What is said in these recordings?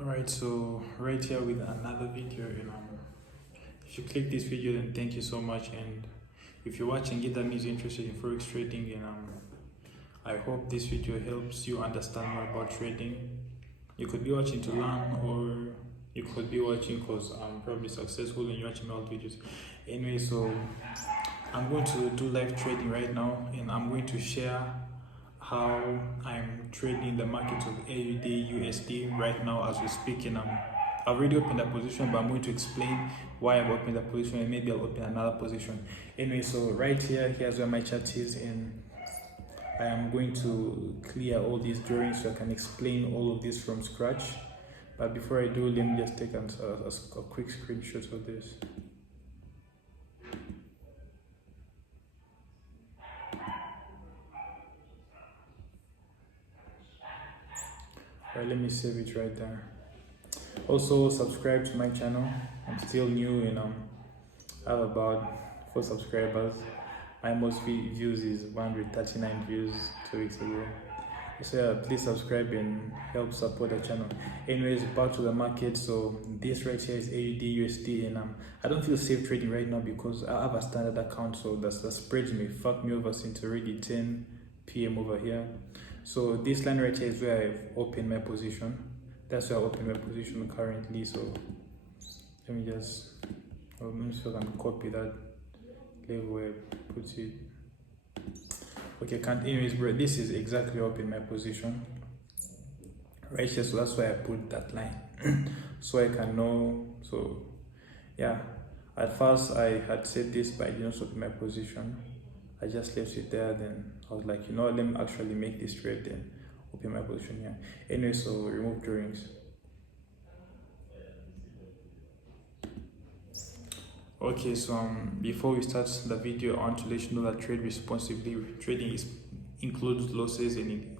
Alright, so right here with another video, if you click this video, then thank you so much. And if you're watching it, that means you're interested in forex trading, and I hope this video helps you understand more about trading. You could be watching to learn, or you could be watching because I'm probably successful and you're watching my old videos. Anyway, so I'm going to do live trading right now, and I'm going to share how I'm trading the market of AUDUSD right now as we speak. And I've already opened a position, but I'm going to explain why I've opened a position, and maybe I'll open another position. Anyway, so right here, here's where my chart is, and I am going to clear all these drawings so I can explain all of this from scratch. But before I do, let me just take a quick screenshot of this. Right, let me save it right there. Also, subscribe to my channel. I'm still new, and I have about 4 subscribers. My most views is 139 views 2 weeks ago. So yeah, please subscribe and help support the channel. Anyways, back to the market. So this right here is AUDUSD, and I don't feel safe trading right now because I have a standard account, so the spreads may fuck me over since already 10 p.m. over here. So this line right here is where I've opened my position. That's where I opened my position currently. So let me just, let me see if I can copy that level where I put it. Okay, can't. Anyways, bro, this is exactly open my position right here. So that's why I put that line so I can know. So yeah, at first I had said this, but I did not open my position. I just left it there. Then I was like, you know, let me actually make this trade, then open my position here. Anyway, so remove drawings. Okay, so before we start the video, I want to let you know that trade responsibly. Trading includes losses, and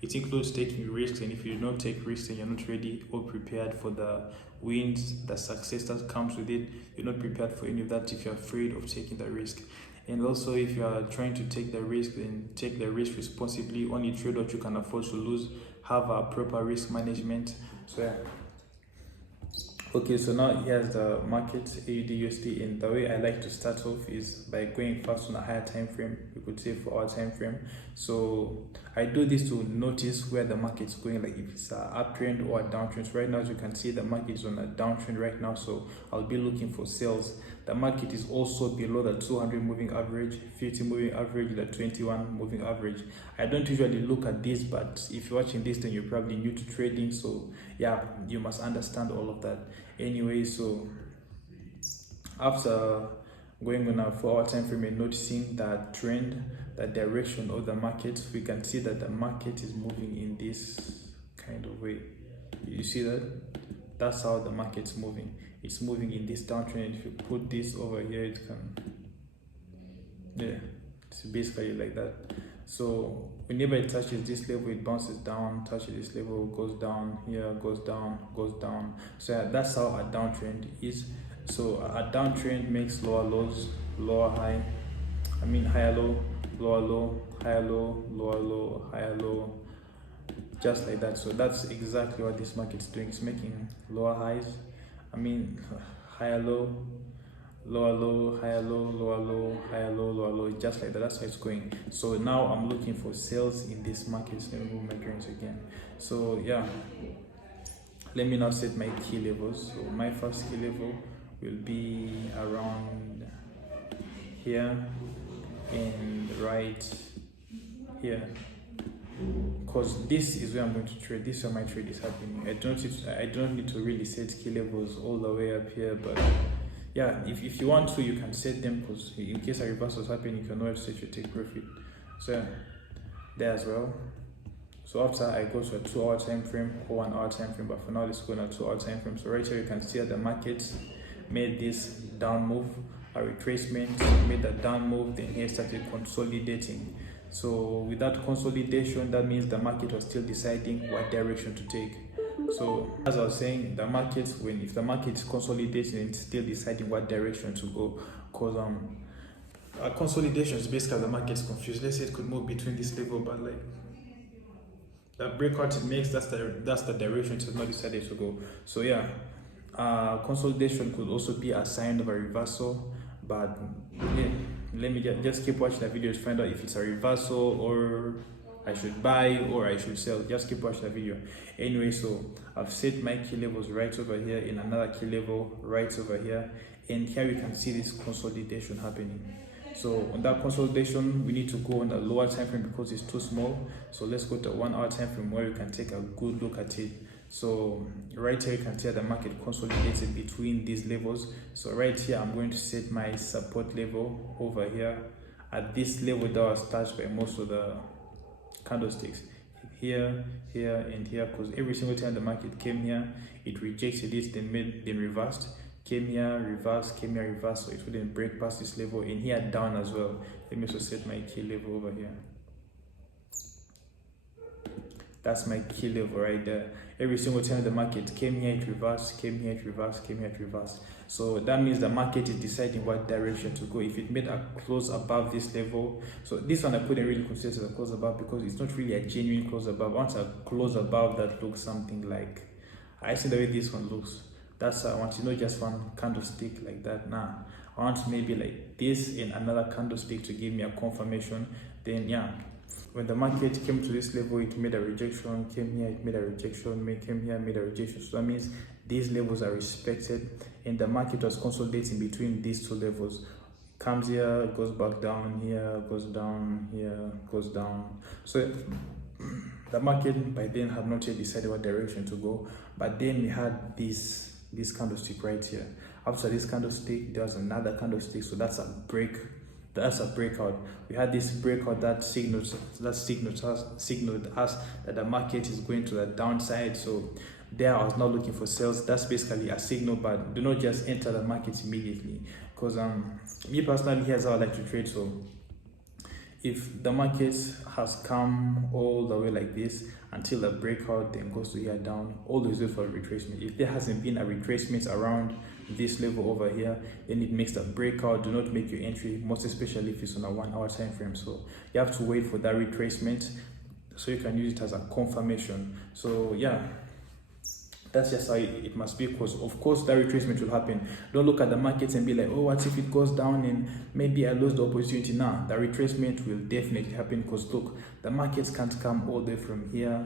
it includes taking risks. And if you don't take risks and you're not ready or prepared for the wins, the success that comes with it, you're not prepared for any of that if you're afraid of taking the risk. And also, if you are trying to take the risk, then take the risk responsibly. Only trade what you can afford to lose. Have a proper risk management. So yeah. Okay, so now here's the market AUDUSD, and the way I like to start off is by going first on a higher time frame. You could say 4-hour time frame. So I do this to notice where the market's going, like if it's an uptrend or a downtrend. So right now, as you can see, the market is on a downtrend right now, so I'll be looking for sales. The market is also below the 200 moving average, 50 moving average, the 21 moving average. I don't usually look at this, but if you're watching this, then you're probably new to trading, so yeah, you must understand all of that. Anyway, so after going on a 4-hour time frame and noticing that trend, the direction of the market, we can see that the market is moving in this kind of way. You see that? That's how the market's moving. It's moving in this downtrend. If you put this over here, it can, yeah, it's basically like that. So whenever it touches this level, it bounces down, touches this level, goes down, here goes down, goes down. So yeah, that's how a downtrend is. So a downtrend makes lower lows, lower high, higher low, lower low, higher low, lower low, higher low, just like that. So that's exactly what this market is doing. It's making lower highs, higher low, lower low, higher low, lower low, higher low, lower low, just like that. That's how it's going. So now I'm looking for sales in this market. So let me move my drawings again. So yeah, let me now set my key levels. So my first key level will be around here and right here, because this is where I'm going to trade. This is where my trade is happening. I don't need to really set key levels all the way up here, but yeah, if you want to, you can set them, because in case a reversal is happening, you can know how to set your take profit. So yeah, there as well. So after I go to a 2-hour time frame or 1-hour time frame, but for now let's go on a 2-hour time frame. So right here you can see that the market made this down move, a retracement, made a down move, then here started consolidating. So with that consolidation, that means the market was still deciding what direction to take. So as I was saying, the market, if the market is consolidating, it's still deciding what direction to go, because consolidation is basically the market's confused. Let's say it could move between this level, but like The breakout it makes, that's the direction it has not decided to go. So yeah, consolidation could also be a sign of a reversal, but yeah, let me just keep watching the video to find out if it's a reversal or I should buy or I should sell. Just keep watching the video. Anyway, so I've set my key levels right over here, in another key level right over here, and here you can see this consolidation happening. So on that consolidation, we need to go on the lower time frame because it's too small. So let's go to 1 hour time frame where you can take a good look at it. So right here you can see the market consolidated between these levels. So right here I'm going to set my support level over here at this level that was touched by most of the candlesticks, here, here, and here, because every single time the market came here, it rejected it, then reversed, came here, reversed, came here, reversed, so it wouldn't break past this level, and here down as well. Let me also set my key level over here. That's my key level right there. Every single time the market came here, it reversed, came here, it reversed, came here, it reversed. So that means the market is deciding what direction to go. If it made a close above this level, so this one I couldn't really consider as a close above because it's not really a genuine close above. Once a close above that looks something like, I see the way this one looks. That's I want to know just one candlestick like that. Nah, I want maybe like this and another candlestick to give me a confirmation. Then yeah, when the market came to this level, it made a rejection, came here, it made a rejection, came here, made a rejection. So that means these levels are respected, and the market was consolidating between these two levels. Comes here, goes back down, here, goes down, here, goes down. So the market by then had not yet decided what direction to go, but then we had this candlestick right here. After this candlestick, there was another candlestick, so that's a break. That's a breakout. We had this breakout that signaled us that the market is going to the downside. So there I was not looking for sales. That's basically a signal, but do not just enter the market immediately, because me personally, here's how I like to trade. So if the market has come all the way like this until the breakout, then goes to here down, always wait for a retracement. If there hasn't been a retracement around this level over here, then it makes the breakout. Do not make your entry, most especially if it's on a 1 hour time frame. So you have to wait for that retracement so you can use it as a confirmation. So yeah, that's just how it must be, because of course that retracement will happen. Don't look at the markets and be like, oh, what if it goes down and maybe I lose the opportunity. Now the retracement will definitely happen, because look, the markets can't come all the way from here,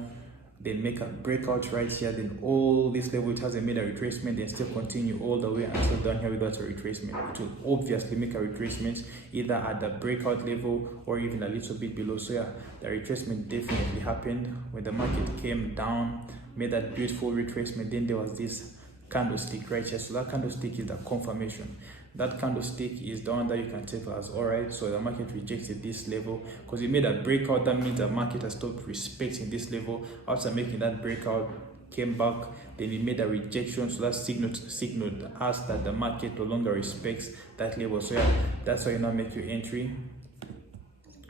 then make a breakout right here, then all this level it hasn't made a retracement, then still continue all the way until down here without a retracement. It will obviously make a retracement either at the breakout level or even a little bit below. So yeah, the retracement definitely happened when the market came down, made that beautiful retracement. Then there was this candlestick right here. So that candlestick is the confirmation. That candlestick is the one that you can take as all right. So the market rejected this level because it made a breakout. That means the market has stopped respecting this level. After making that breakout, came back, then it made a rejection. So that signaled us that the market no longer respects that level. So yeah, that's how you now make your entry,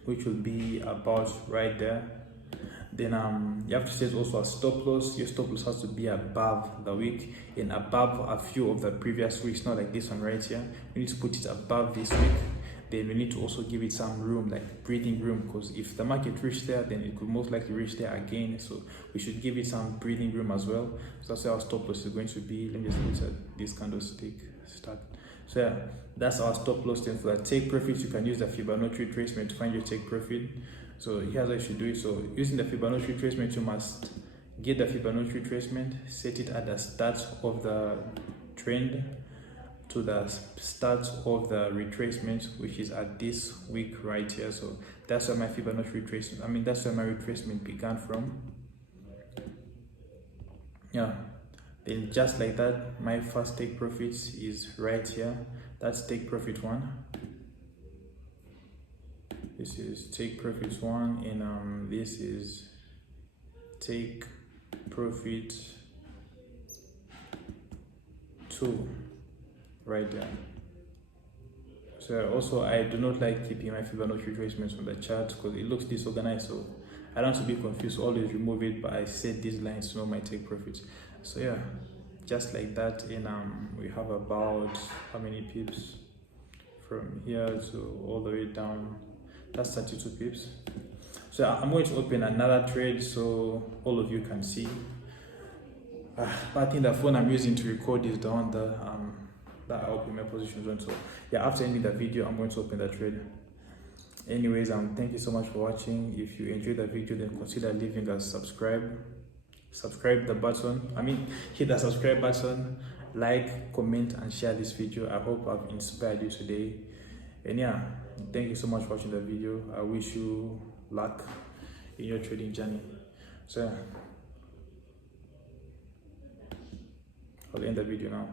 which will be about right there. Then you have to set also a stop loss. Your stop loss has to be above the wick and above a few of the previous weeks, not like this one right here. We need to put it above this week. Then we need to also give it some room, like breathing room, because if the market reached there, then it could most likely reach there again. So we should give it some breathing room as well. So that's how our stop loss is going to be. Let me just look at this candlestick start. So yeah, that's our stop loss. Then for the take profits, you can use the Fibonacci retracement to find your take profit. So here's how you should do it. So using the Fibonacci retracement, you must get the Fibonacci retracement, set it at the start of the trend to the start of the retracement, which is at this week right here. So that's where my Fibonacci retracement, that's where my retracement began from. Yeah, then just like that, my first take profits is right here. That's take profit 1. This is take profits 1, and this is take profit 2 right there. So also I do not like keeping my Fibonacci retracements on the chart because it looks disorganized, so I don't want to be confused. So always remove it, but I set these lines to know my take profits. So yeah, just like that. And we have about how many pips from here to all the way down? That's 32 pips. So I'm going to open another trade so all of you can see. But I think the phone I'm using to record is the one that I open my positions on. So yeah, after ending the video, I'm going to open the trade. Anyways, thank you so much for watching. If you enjoyed the video, then consider leaving a subscribe the button. Hit the subscribe button, like, comment, and share this video. I hope I've inspired you today. And yeah, thank you so much for watching the video. I wish you luck in your trading journey. So yeah, I'll end the video now.